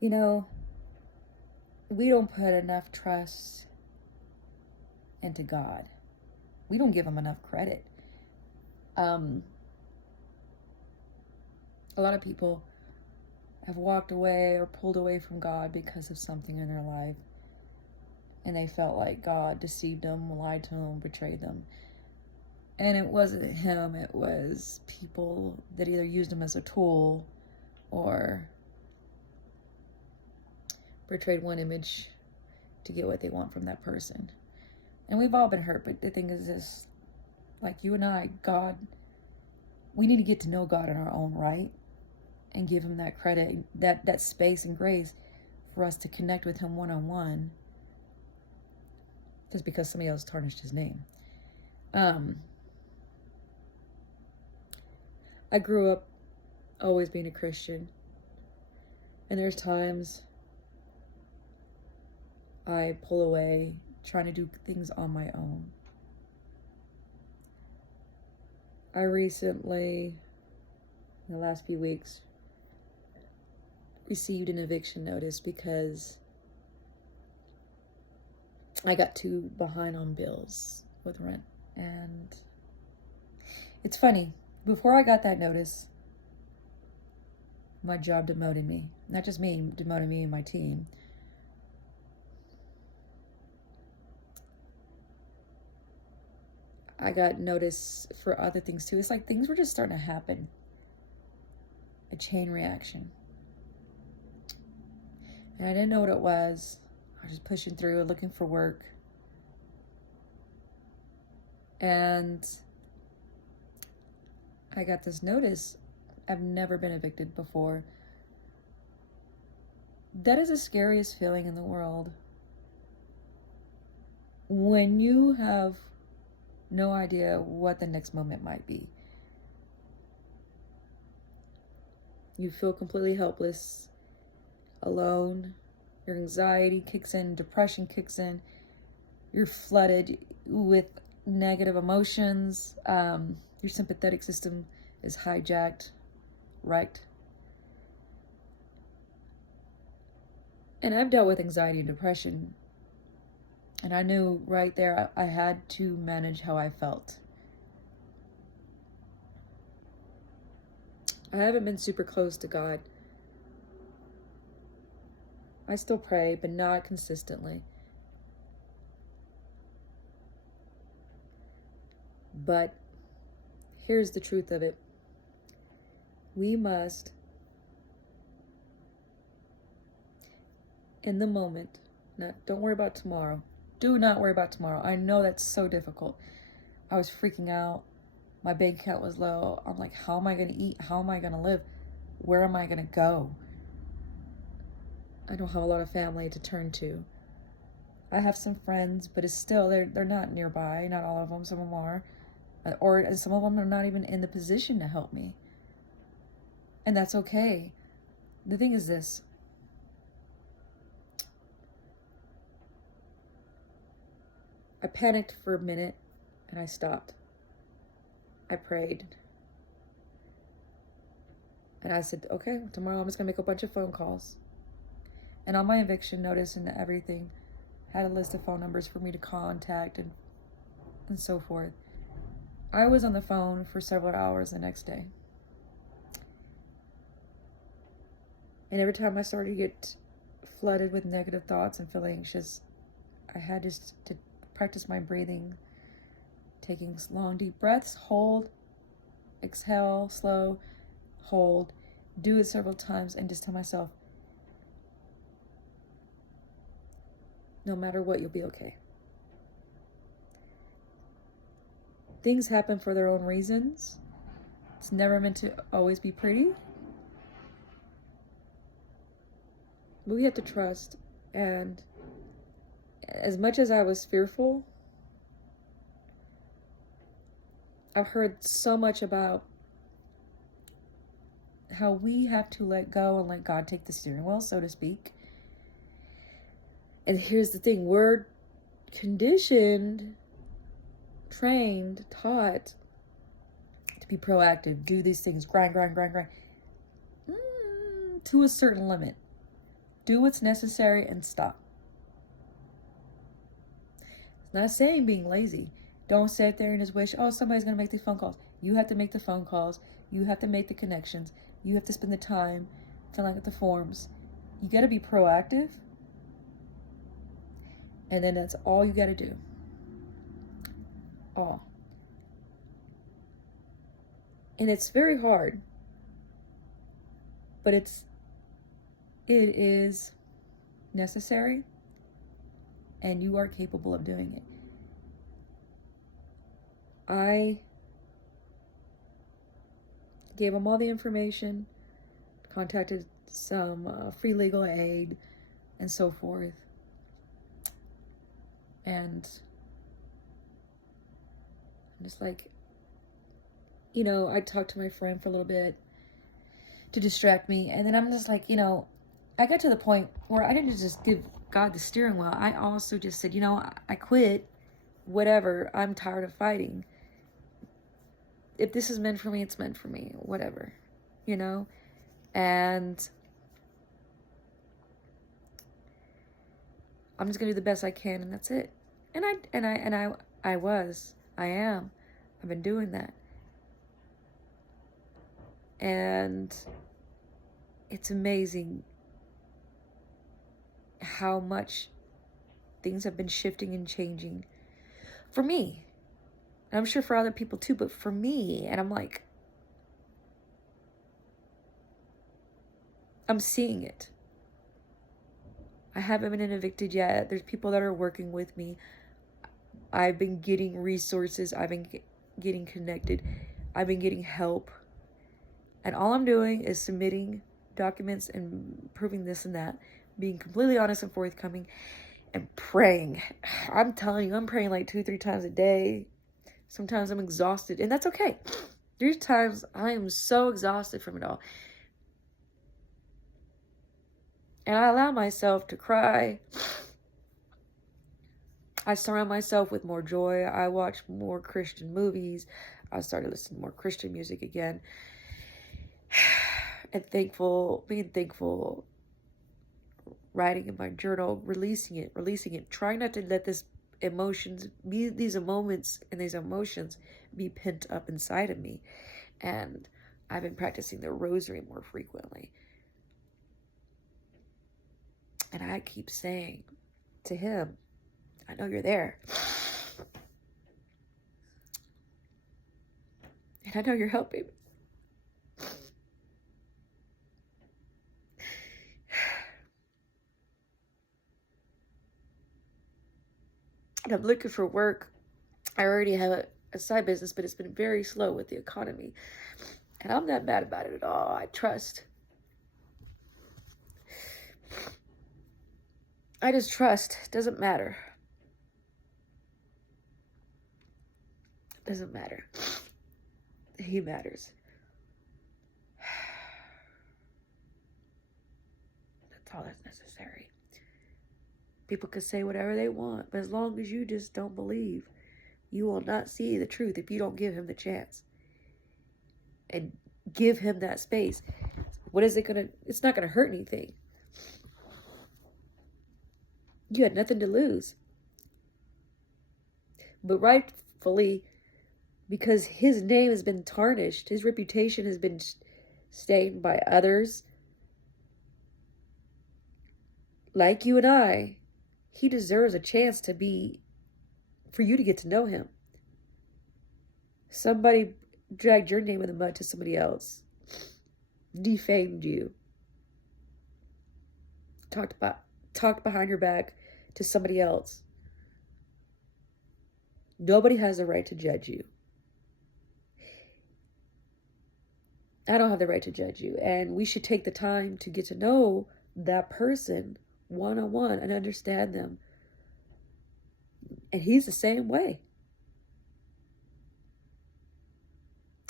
You know, we don't put enough trust into God. We don't give him enough credit. A lot of people have walked away or pulled away from God because of something in their life. And they felt like God deceived them, lied to them, betrayed them. And it wasn't him, it was people that either used him as a tool or portrayed one image to get what they want from that person. And we've all been hurt, but the thing is this, like you and I, God, we need to get to know God in our own right and give him that credit, that space and grace for us to connect with him one-on-one, just because somebody else tarnished his name. I grew up always being a Christian, and there's times I pull away trying to do things on my own. I recently, in the last few weeks, received an eviction notice because I got too behind on bills with rent. And it's funny, before I got that notice, my job demoted me. Not just me, demoted me and my team. I got notice for other things too. It's like things were just starting to happen. A chain reaction. And I didn't know what it was. I was just pushing through, looking for work. And I got this notice. I've never been evicted before. That is the scariest feeling in the world. When you have no idea what the next moment might be. You feel completely helpless, alone. Your anxiety kicks in, depression kicks in. You're flooded with negative emotions. Your sympathetic system is hijacked, wrecked. And I've dealt with anxiety and depression. And I knew right there I had to manage how I felt. I haven't been super close to God. I still pray, but not consistently. But here's the truth of it. We must, in the moment, don't worry about tomorrow. Do not worry about tomorrow. I know that's so difficult. I was freaking out. My bank account was low. I'm like, how am I going to eat? How am I going to live? Where am I going to go? I don't have a lot of family to turn to. I have some friends, but it's still, they're not nearby. Not all of them. Some of them are. Or some of them are not even in the position to help me. And that's okay. The thing is this. I panicked for a minute and I stopped. I prayed. And I said, okay, tomorrow I'm just going to make a bunch of phone calls. And on my eviction notice and everything, had a list of phone numbers for me to contact and so forth. I was on the phone for several hours the next day. And every time I started to get flooded with negative thoughts and feel anxious, I had just to practice my breathing, taking long, deep breaths, hold, exhale, slow, hold, do it several times, and just tell myself, no matter what, you'll be okay. Things happen for their own reasons. It's never meant to always be pretty. But we have to trust. And as much as I was fearful, I've heard so much about how we have to let go and let God take the steering wheel, so to speak. And here's the thing, we're conditioned, trained, taught to be proactive, do these things, grind, to a certain limit. Do what's necessary and stop. It's not saying being lazy. Don't sit there and just wish, oh, somebody's going to make these phone calls. You have to make the phone calls. You have to make the connections. You have to spend the time filling out the forms. You got to be proactive. And then that's all you got to do. All. And it's very hard. But it is necessary. And you are capable of doing it. I gave them all the information, contacted some free legal aid, and so forth. And I'm just like, I talked to my friend for a little bit to distract me. And then I'm just like, I got to the point where I didn't just give God the steering wheel. I also just said, I quit, whatever. I'm tired of fighting. If this is meant for me, it's meant for me, whatever, and I'm just gonna do the best I can, and that's it. And I am. I've been doing that. And it's amazing how much things have been shifting and changing for me. And I'm sure for other people too, but for me, and I'm like, I'm seeing it. I haven't been evicted yet. There's people that are working with me. I've been getting resources. I've been getting connected. I've been getting help. And all I'm doing is submitting documents and proving this and that, being completely honest and forthcoming, and praying. I'm telling you, I'm praying like 2-3 times a day. Sometimes I'm exhausted, and that's okay. There's times I am so exhausted from it all. And I allow myself to cry. I surround myself with more joy. I watch more Christian movies. I started listening to more Christian music again. And being thankful, writing in my journal, releasing it, trying not to let these emotions be pent up inside of me. And I've been practicing the rosary more frequently. And I keep saying to him, I know you're there. And I know you're helping me. And I'm looking for work. I already have a side business, but it's been very slow with the economy. And I'm not mad about it at all. I trust. I just trust. It doesn't matter. It doesn't matter. He matters. That's all that's necessary. People can say whatever they want, but as long as you just don't believe, you will not see the truth if you don't give him the chance. And give him that space. It's not gonna hurt anything. You had nothing to lose. But rightfully, because his name has been tarnished, his reputation has been stained by others, like you and I, he deserves a chance for you to get to know him. Somebody dragged your name in the mud to somebody else, defamed you, talked behind your back to somebody else. Nobody has the right to judge you. I don't have the right to judge you. And we should take the time to get to know that person one-on-one and understand them. And he's the same way.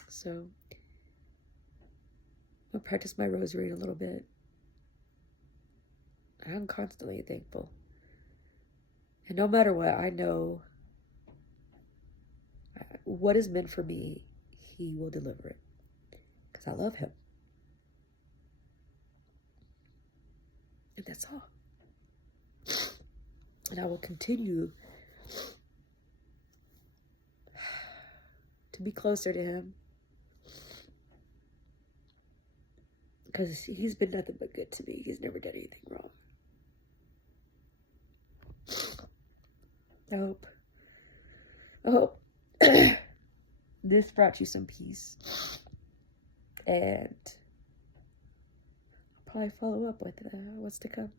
So I'll practice my rosary in a little bit. I'm constantly thankful. And no matter what, I know what is meant for me, he will deliver it. Because I love him. And That's all. And I will continue to be closer to him, because he's been nothing but good to me. He's never done anything wrong. I hope this brought you some peace. And I'll probably follow up with what's to come.